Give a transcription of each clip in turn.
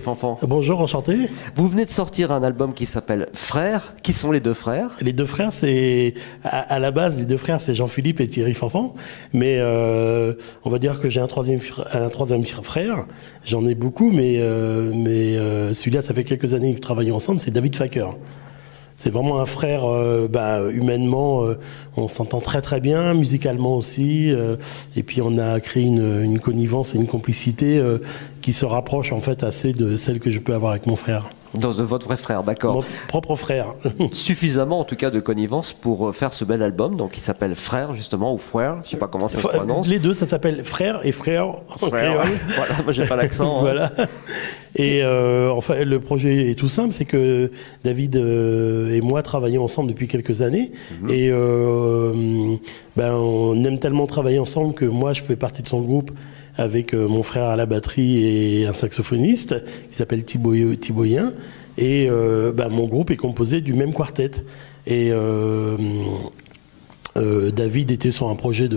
Thierry Fanfan. Bonjour, enchanté. Vous venez de sortir un album qui s'appelle Frères. Qui sont les deux frères? Les deux frères, c'est à la base, les deux frères, c'est Jean-Philippe et Thierry Fanfan. Mais on va dire que j'ai un troisième frère. J'en ai beaucoup, mais celui-là, ça fait quelques années que nous travaillons ensemble. C'est David Faker. C'est vraiment un frère, humainement, on s'entend très très bien, musicalement aussi, et puis on a créé une connivence et une complicité qui se rapproche en fait assez de celle que je peux avoir avec mon frère. Dans votre vrai frère, d'accord. Mon propre frère. Suffisamment en tout cas de connivence pour faire ce bel album, donc il s'appelle Frères justement, ou Frère, je sais pas comment ça se prononce. Les deux, ça s'appelle Frère et Frère. Frère. Voilà, moi j'ai pas l'accent. Voilà. Et enfin, le projet est tout simple, c'est que David et moi travaillons ensemble depuis quelques années, et on aime tellement travailler ensemble que moi je fais partie de son groupe avec mon frère à la batterie et un saxophoniste qui s'appelle Thibauyien, et mon groupe est composé du même quartet. Et David était sur un projet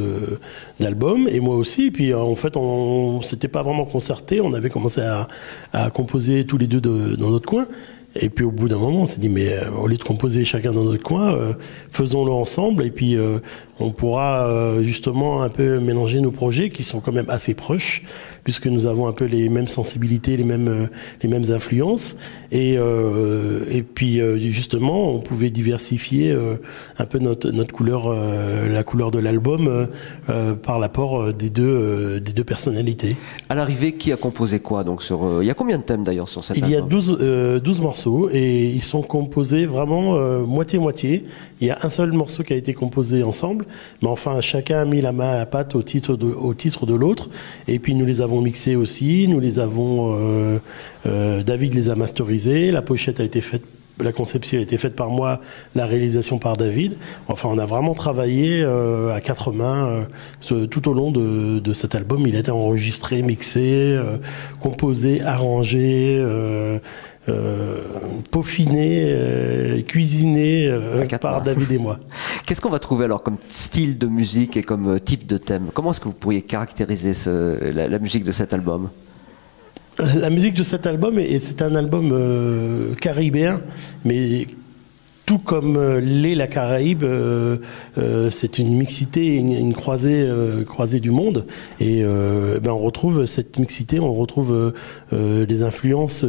d'album et moi aussi, et puis en fait on s'était pas vraiment concerté, on avait commencé à composer tous les deux dans notre coin, et puis au bout d'un moment on s'est dit mais au lieu de composer chacun dans notre coin, faisons-le ensemble, et puis on pourra justement un peu mélanger nos projets qui sont quand même assez proches, puisque nous avons un peu les mêmes sensibilités, les mêmes influences, et puis justement on pouvait diversifier un peu notre couleur, la couleur de l'album par l'apport des deux personnalités. À l'arrivée, qui a composé quoi donc il y a combien de thèmes d'ailleurs sur cet album? Il y a 12 morceaux, et ils sont composés vraiment moitié-moitié. Il y a un seul morceau qui a été composé ensemble, mais enfin chacun a mis la main à la pâte au titre de l'autre, et puis nous les avons mixés aussi, nous les avons David les a masterisés, la pochette a été faite, la conception a été faite par moi, la réalisation par David. Enfin, on a vraiment travaillé à quatre mains tout au long de cet album. Il a été enregistré, mixé, composé, arrangé, peaufiné, cuisiné par David et moi. Qu'est-ce qu'on va trouver alors comme style de musique et comme type de thème? Comment est-ce que vous pourriez caractériser la musique de cet album? La musique de cet album, et c'est un album caribéen, mais tout comme l'est la Caraïbe, c'est une mixité, une croisée du monde, et on retrouve cette mixité, on retrouve des influences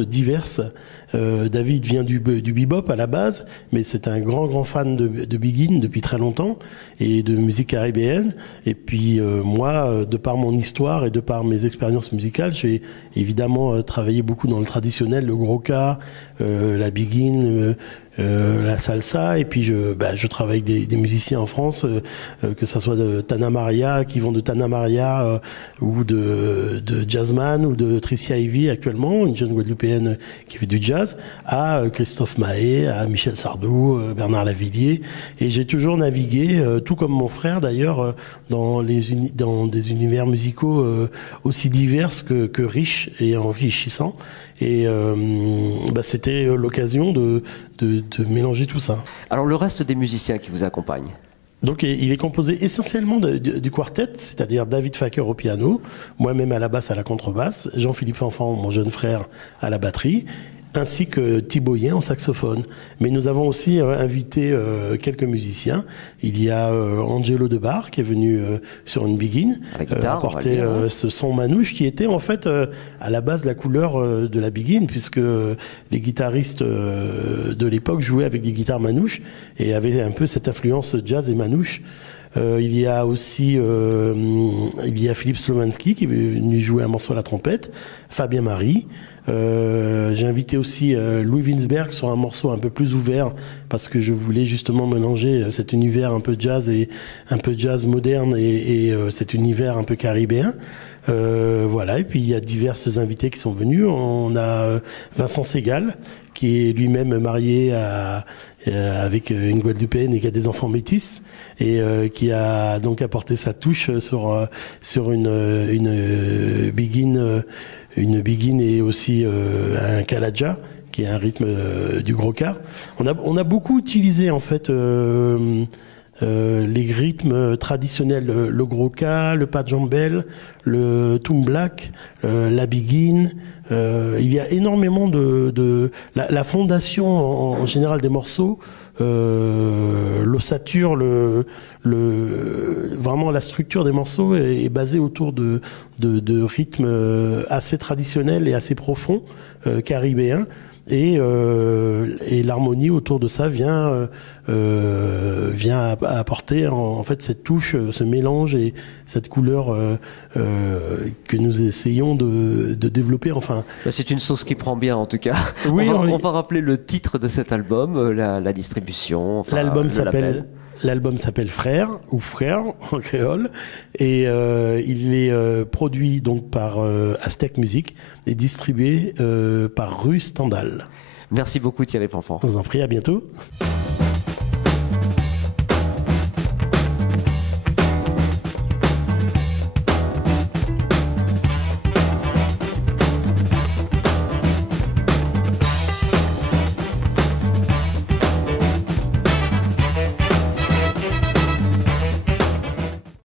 diverses. David vient du bebop à la base, mais c'est un grand fan de Big In depuis très longtemps, et de musique caribéenne. Et puis moi, de par mon histoire et de par mes expériences musicales, j'ai évidemment travaillé beaucoup dans le traditionnel, le gros-ca, la Big In, la salsa, et puis je travaille avec des musiciens en France, que ça soit de Tana Maria, qui vont de Tana Maria ou de Jazzman, ou de Tricia Ivy actuellement, une jeune Guadeloupéenne qui fait du jazz, à Christophe Mahé, à Michel Sardou, Bernard Lavillier, et j'ai toujours navigué, tout comme mon frère d'ailleurs, dans des univers musicaux aussi divers que riches et enrichissants. Et c'était l'occasion de mélanger tout ça. Alors le reste des musiciens qui vous accompagnent? Donc il est composé essentiellement du quartet, c'est-à-dire David Faker au piano, moi-même à la basse, à la contrebasse, Jean-Philippe Fanfan, mon jeune frère, à la batterie, ainsi que Thibauyien au saxophone. Mais nous avons aussi invité quelques musiciens. Il y a Angelo Debar qui est venu sur une Big In, apporter ce son manouche qui était en fait à la base la couleur de la Big In, puisque les guitaristes de l'époque jouaient avec des guitares manouches et avaient un peu cette influence jazz et manouche. Il y a aussi Philippe Slomanski qui est venu jouer un morceau à la trompette, Fabien Marie. J'ai invité aussi Louis Winsberg sur un morceau un peu plus ouvert, parce que je voulais justement mélanger cet univers un peu jazz et un peu jazz moderne et cet univers un peu caribéen. Voilà, et puis il y a diverses invités qui sont venus. On a Vincent Segal, qui est lui-même marié avec une Guadeloupéenne et qui a des enfants métis, et qui a donc apporté sa touche sur une Big In et aussi un Kalaja, qui est un rythme du gros-ca. On a beaucoup utilisé en fait les rythmes traditionnels, le groka, le pajambel, le toumblak, la biguine. Il y a énormément la fondation en général des morceaux, l'ossature, vraiment la structure des morceaux est basée autour de rythmes assez traditionnels et assez profonds, caribéens. Et l'harmonie autour de ça vient apporter en fait cette touche, ce mélange et cette couleur que nous essayons de développer. Enfin, c'est une sauce qui prend bien en tout cas. Oui, on va rappeler le titre de cet album, la distribution. Enfin, L'album s'appelle Frère ou Frère en créole et il est produit donc par Aztec Music et distribué par Rue Stendhal. Merci beaucoup Thierry Fanfan. Je vous en prie, à bientôt.